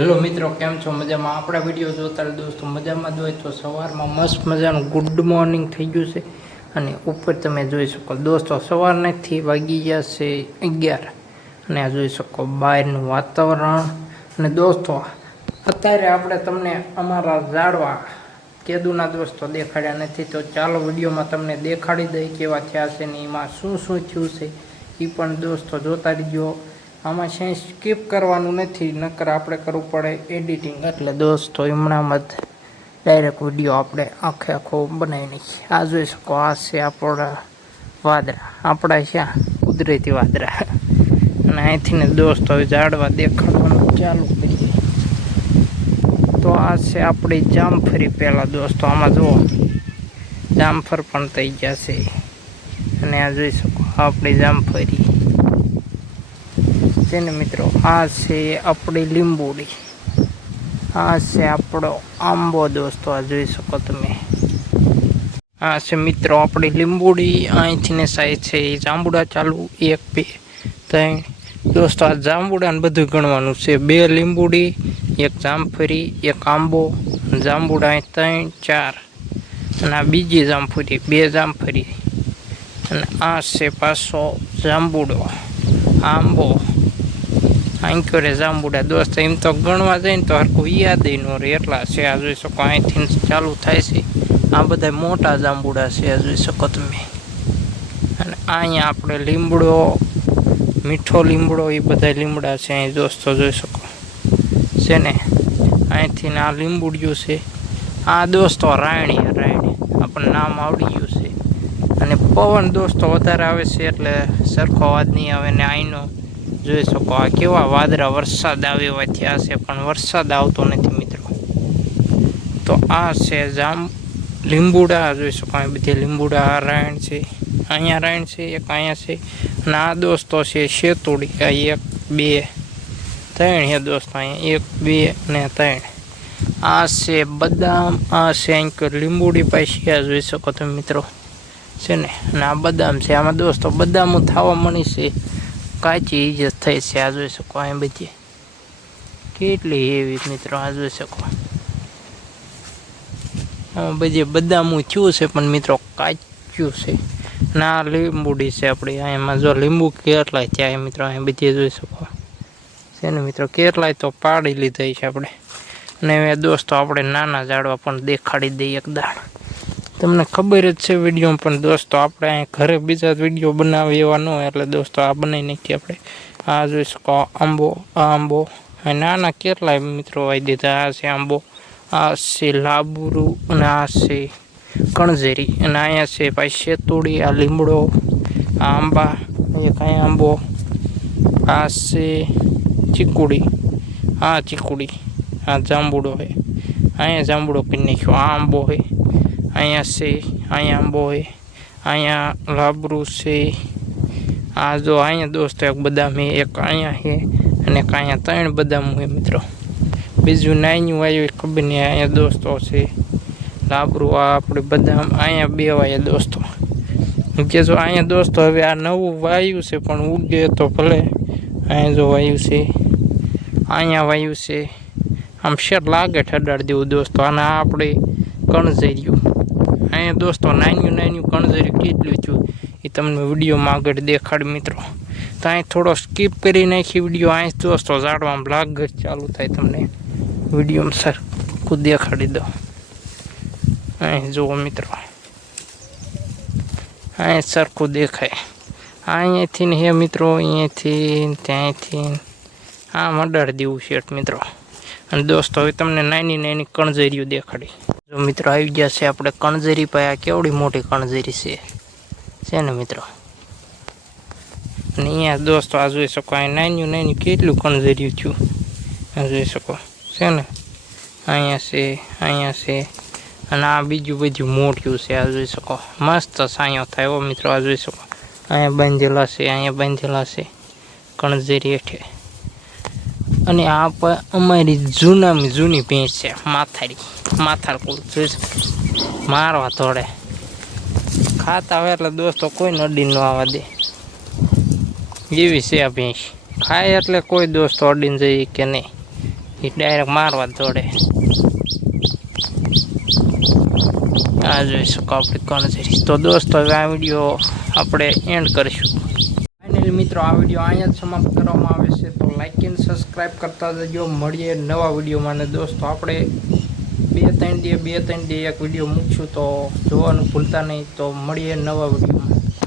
Hello મિત્રો, કેમ છો? મજામાં? આપણા વિડીયો જોતા દોસ્તો મજામાં જ હોય તો સવારમાં મસ્ત મજાનું ગુડ મોર્નિંગ થઈ ગયું છે. અને ઉપર તમે જોઈ શકો દોસ્તો સવારથી વાગી ગયા છે 11 અને આ જોઈ શકો બહારનું વાતાવરણ. અને દોસ્તો અત્યારે આપણે તમને અમારા ઝાડવા કેદુના દોસ્તો દેખાડ્યા નથી, તો ચાલો વિડીયોમાં તમને દેખાડી દઈએ કેવા થયા છે ને એમાં શું શું થયું છે એ પણ દોસ્તો જોતા રહીજો. આમાં છે સ્કીપ કરવાનું નથી, નકર આપણે કરવું પડે એડિટિંગ, એટલે દોસ્તો હમણાં જ ડાયરેક્ટ વિડીયો આપણે આખો બનાવી નાખીએ. આ જોઈ શકો, આ છે આપણા વાદળા, આપણા ક્યાં કુદરતી વાદળા. અને અહીંથી ને દોસ્તો હવે ઝાડવા દેખાડવાનું ચાલુ કરીએ. તો આ છે આપણી જામફળી. પહેલાં દોસ્તો આમાં જુઓ જામફળ પણ થઈ ગયા છે. અને આ જોઈ શકો આપણી જામફળી છે ને મિત્રો. આ છે આપણી લીંબુડી, આ છે આપણો આંબો દોસ્તો, આ જોઈ શકો તમે. આ છે મિત્રો આપણી લીંબુડી. અહીંથી ને સાઈડ છે એ જાંબુડા ચાલુ 1 2 3 દોસ્તો. આ જાંબુડાને બધું ગણવાનું છે. 2 લીંબુડી, 1 જામફળી, 1 આંબો, જાંબુડા 3 4, અને આ બીજી જામફળી 2 જામફળી. અને આ છે પાછો જાંબુડો, આંબો, આંક્યો રે જાંબુડા દોસ્તો. એમ તો ગણવા જાય ને તો હરખું યાદ ન રહે, એટલા છે. આ જોઈ શકો અહીંથી ચાલુ થાય છે. આ બધા મોટા જાંબુડા છે, આ જોઈ શકો તમે. અને અહીંયા આપણે લીમડો, મીઠો લીમડો, એ બધા લીમડા છે અહીં દોસ્તો જોઈ શકો છે ને. અહીંથી આ લીંબુડિયું છે. આ દોસ્તો રાયણી આપણને નામ આવડી ગયું છે. અને પવન દોસ્તો વધારે આવે છે એટલે સરખો અવાજ નહીં આવે. ને અહીંનો જોઈ શકો આ કેવા વાદળા, વરસાદ આવે એવા થયા છે, પણ વરસાદ આવતો નથી મિત્રો. તો આ છે લીંબુડા, જોઈ શકો આ બધી લીંબુડા. રાયણ છે, અહીંયા રાયણ છે, એક અહીંયા છે. અને આ દોસ્તો છે શેતુડી. આ 1 2 3 હે દોસ્તો, અહીંયા 1 2 ને 3. આ છે બદામ, આ છે અહીં લીંબુડી પાછી, આ જોઈ શકો તમે મિત્રો છે ને. અને આ બદામ છે. આમાં દોસ્તો બદામ થવા મળી છે, કાચી ઇજત થઈ છે. આ જોઈ શકો અહીં બધી કેટલી એવી મિત્રો, આ જોઈ શકો આમાં બધી બદામું થયું છે, પણ મિત્રો કાચ્યું છે. ના લીંબુડી છે આપણી. એમાં જો લીંબુ કેટલાય ત્યાં મિત્રો, અહીં બધી જોઈ શકો છે ને મિત્રો. કેટલાય તો પાડી લીધા છે આપણે. અને હવે દોસ્તો આપણે નાના ઝાડવા પણ દેખાડી દઈએ એક દાણ. તમને ખબર જ છે વિડીયો, પણ દોસ્તો આપણે અહીં ઘરે બીજા વિડીયો બનાવી એવા ન હોય, એટલે દોસ્તો આ બનાવી નાખીએ આપણે. આ જોઈ શકો આંબો, આ આંબો નાના કેટલાય મિત્રો વાવી દીધા. આ છે આંબો, આ છે લાબુરું, અને આ છે કણઝેરી. અને અહીંયા છે ભાઈ શેતુડી, આ લીમડો, આ આંબા, એક અહીંયા આંબો, આ છે ચીકુડી, આ ચીકુડી, આ જાંબુડો છે. અહીંયા જાંબુડો કરી નાખ્યો. આ આંબો છે, અહીંયા છે, અહીંયા આંબો છે, અહીંયા લાબરું છે. આ જો અહીંયા દોસ્તો એક બદામ છે, એક અહીંયા છે, અને એક અહીંયા 3 બદામ છે મિત્રો. બીજું નાનું વાયું ખબર નહીં. અહીંયા દોસ્તો છે લાબરું, આ આપણે બદામ. અહીંયા 2 વાયા દોસ્તો. કે જો અહીંયા દોસ્તો હવે આ નવું વાયુ છે, પણ ઉગે તો ભલે. અહીંયા જો વાયુ છે, અહીંયા વાયુ છે. આમ શેર લાગે ઠડાડી દેવું દોસ્તો. અને આ આપણે કણઝેર્યું. અહીંયા દોસ્તો નાનું કણઝેરી કેટલું થયું એ તમને વિડીયોમાં આગળ દેખાડ મિત્રો. તો અહીં થોડો સ્કીપ કરી નાખી વિડીયો. અહીં દોસ્તો ઝાડવામાં લાગ ચાલુ થાય, તમને વિડીયોમાં સરખું દેખાડી દો. અહીં જુઓ મિત્રો, અહીં સરખું દેખાય. અહીંયાથી ને હે મિત્રો, અહીંયાથી ત્યાંથી આમ અડાડી દેવું છે મિત્રો. અને દોસ્તો હવે તમને નાની કણઝેરીઓ દેખાડી. જો મિત્રો આવી ગયા છે આપણે કણઝેરી પાસે. કેવડી મોટી કણઝેરી છે ને મિત્રો. અને અહીંયા દોસ્તો આ જોઈ શકો, અહીં નાનું કેટલું કણઝેર્યું થયું, આ જોઈ શકો છે ને. અહીંયા છે, અહીંયા છે, અને આ બીજું બધું મોટું છે. આ જોઈ શકો મસ્ત સાયો થાય હો મિત્રો. આ જોઈ શકો અહીંયા બાંધેલા છે, અહીંયા બાંધેલા છે કણઝેરી હેઠે. અને આ અમારી જૂનામાં જૂની ભેંસ છે, માથાળ કુલ જોઈ શકો. મારવા થોડે ખાતા હોય એટલે દોસ્તો કોઈ નડી ન આવવા દે એવી છે આ ભેંસ. ખાય એટલે કોઈ દોસ્તો અડીને જઈએ કે નહીં. એ ડાયરેક્ટ મારવા દોડે. આ જોઈ શકો આપણે કણઝરી. તો દોસ્તો હવે આ વિડીયો આપણે એન્ડ કરીશું. ફાઇનલી મિત્રો આ વિડીયો અહીંયા જ સમાપ્ત કરવામાં આવે છે. તો લાઇક એન્ડ સબસ્ક્રાઈબ કરતા જજો. મળીએ નવા વિડીયોમાં. અને દોસ્તો આપણે બે ત્રણ દી એક વિડીયો મૂકશું, તો જોવાનું ભૂલતા નહીં. તો મળીએ નવા વિડીયોમાં.